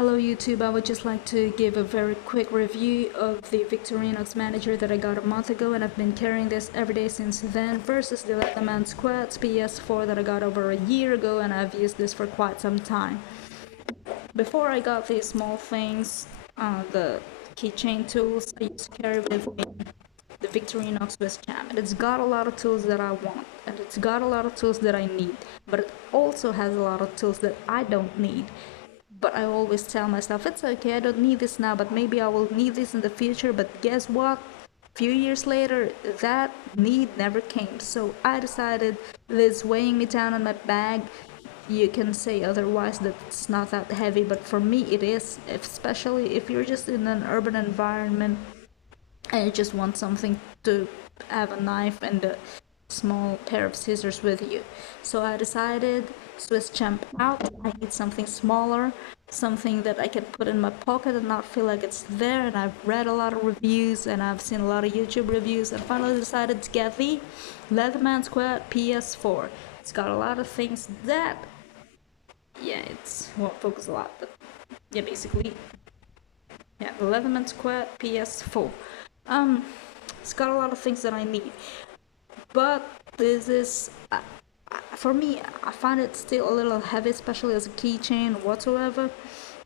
Hello YouTube, I would just like to give a very quick review of the Victorinox manager that I got a month ago, and I've been carrying this every day since then, versus the Leatherman Squirt PS4 that I got over a year ago, and I've used this for quite some time. Before I got these small things, the keychain tools I used to carry with me, the Victorinox Swiss Jam, and it's got a lot of tools that I want, and it's got a lot of tools that I need, but it also has a lot of tools that I don't need. But I always tell myself, it's okay, I don't need this now, but maybe I will need this in the future. But guess what? A few years later, that need never came. So I decided this weighing me down on my bag. You can say otherwise, that it's not that heavy, but for me it is, especially if you're just in an urban environment and you just want something to have a knife and a small pair of scissors with you. So I decided, Swiss champ out, I need something smaller, something that I can put in my pocket and not feel like it's there. And I've read a lot of reviews and I've seen a lot of YouTube reviews, and finally decided to get the Leatherman Squirt PS4. It's got a lot of things that, yeah, it's won't focus a lot, but yeah, basically, yeah, the Leatherman Squirt PS4. It's got a lot of things that I need, but this is, for me, I find it still a little heavy, especially as a keychain whatsoever.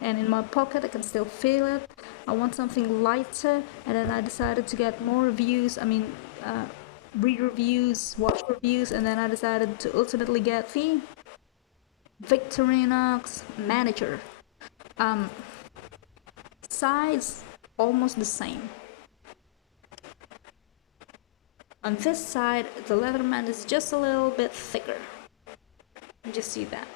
And in my pocket, I can still feel it. I want something lighter, and then I decided to get more reviews. Read reviews, watch reviews, and then I decided to ultimately get the Victorinox manager. Size almost the same. On this side, the Leatherman is just a little bit thicker. You just see that.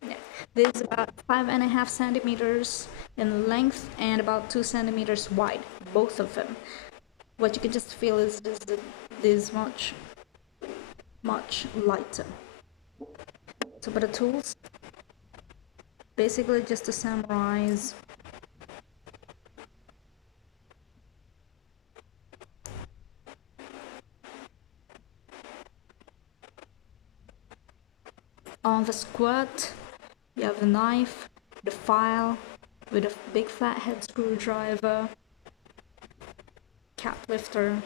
Yeah. This is about 5.5 centimeters in length and about 2 centimeters wide, both of them. What you can just feel is this much lighter. So, but the tools, basically just to summarize, on the Squirt, you have the knife, the file with a big flathead screwdriver, cap lifter,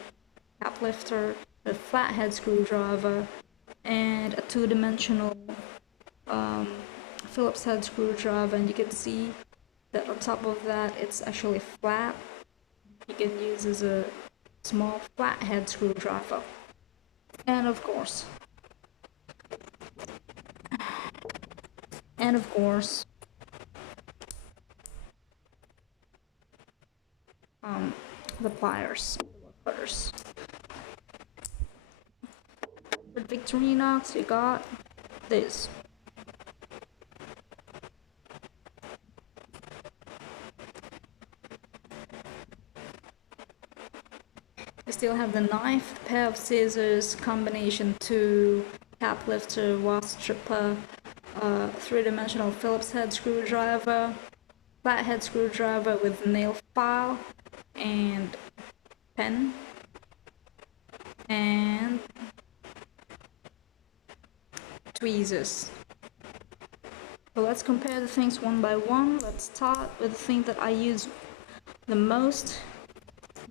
a flathead screwdriver, and a two-dimensional Phillips head screwdriver. And you can see that on top of that, it's actually flat. You can use as a small flathead screwdriver, and of course, the pliers. With Victorinox, you got this. We still have the knife, pair of scissors, combination 2, cap lifter, wasp stripper, three-dimensional Phillips head screwdriver, flathead screwdriver with nail file, and pen, and tweezers. So let's compare the things one by one. Let's start with the thing that I use the most,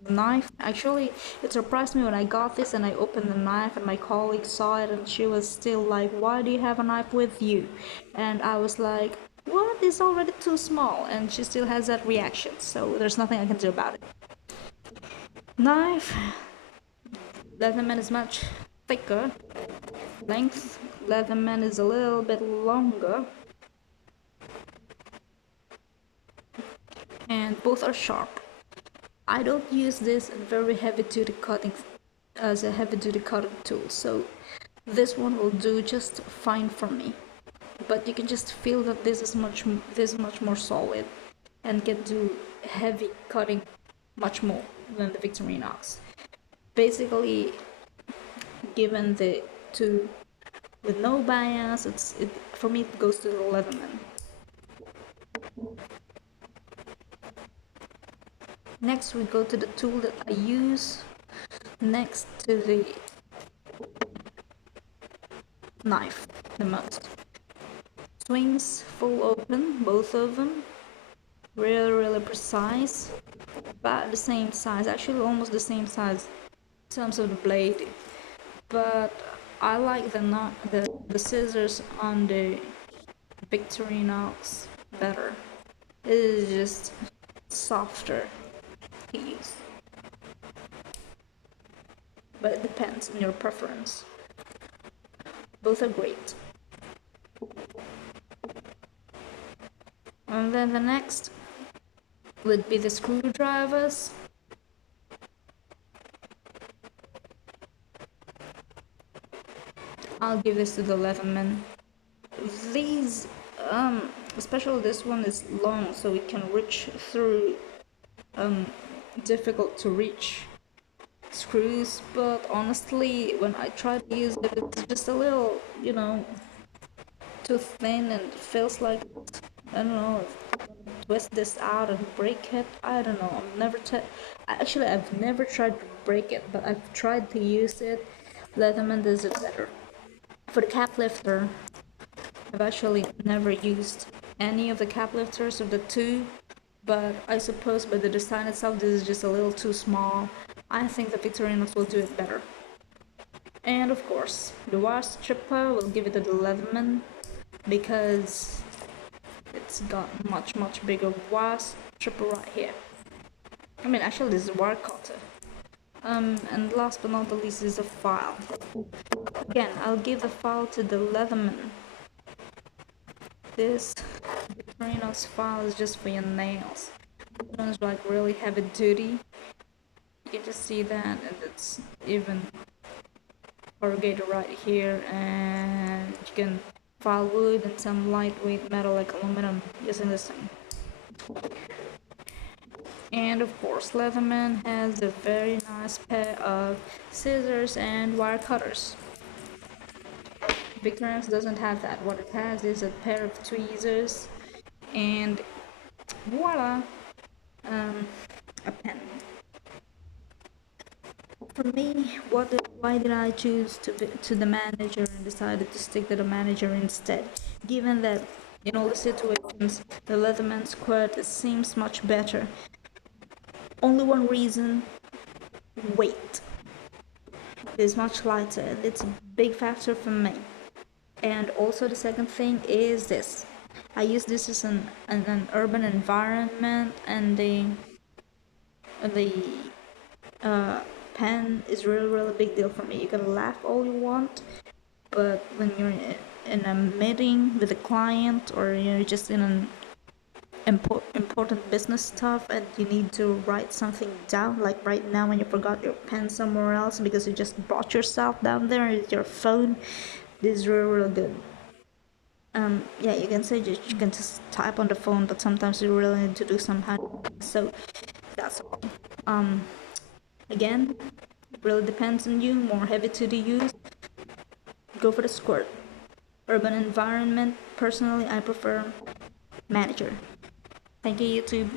the knife. Actually, it surprised me when I got this and I opened the knife and my colleague saw it and she was still like, why do you have a knife with you? And I was like, what, it's already too small, and she still has that reaction, so there's nothing I can do about it. Knife, Leatherman is much thicker. Length, Leatherman is a little bit longer, and both are sharp. I don't use this in very heavy-duty cutting as a heavy-duty cutting tool, so this one will do just fine for me. But you can just feel that this is much more solid and can do heavy cutting much more than the Victorinox. Basically, given the two with no bias, for me it goes to the Leatherman. Next we go to the tool that I use, next to the knife the most. Swings full open, both of them. Really precise. About the same size, actually almost the same size in terms of the blade. But I like the scissors on the Victorinox better. It is just softer to use. But it depends on your preference. Both are great. And then the next would be the screwdrivers. I'll give this to the Leatherman. These, especially this one is long, so it can reach through difficult to reach screws, but honestly when I try to use it, it's just a little, too thin, and it feels like, I don't know, twist this out and break it. I don't know, I've never tried to break it, but I've tried to use it. Leatherman does it better. For the cap lifter, I've actually never used any of the cap lifters of the two, but I suppose by the design itself this is just a little too small. I think the Victorinox will do it better. And of course, the wire stripper will give it to the Leatherman because it's got much bigger wire stripper right here. I mean, actually this is a wire cutter. And last but not the least is a file. Again, I'll give the file to the Leatherman. This Victorinox file is just for your nails. This one's like really heavy duty. You can just see that, and it's even corrugated right here, and you can file wood and some lightweight metal like aluminum using this thing. And of course, Leatherman has a very nice pair of scissors and wire cutters. Victorinox doesn't have that. What it has is a pair of tweezers and voila, a pen. For me, why did I choose to the manager and decided to stick to the manager instead? Given that in all the situations, the Leatherman Squirt seems much better. Only one reason: weight. It is much lighter, and it's a big factor for me. And also the second thing is this: I use this as an urban environment, and the pen is really big deal for me. You can laugh all you want, but when you're in a meeting with a client, or you're just in an important business stuff and you need to write something down, like right now when you forgot your pen somewhere else because you just brought yourself down there with your phone, this is really good. Yeah, you can say you can just type on the phone, but sometimes you really need to do some so that's all. Again, it really depends on you. More heavy duty use, go for the Squirt. Urban environment, personally I prefer manager. Thank you, YouTube.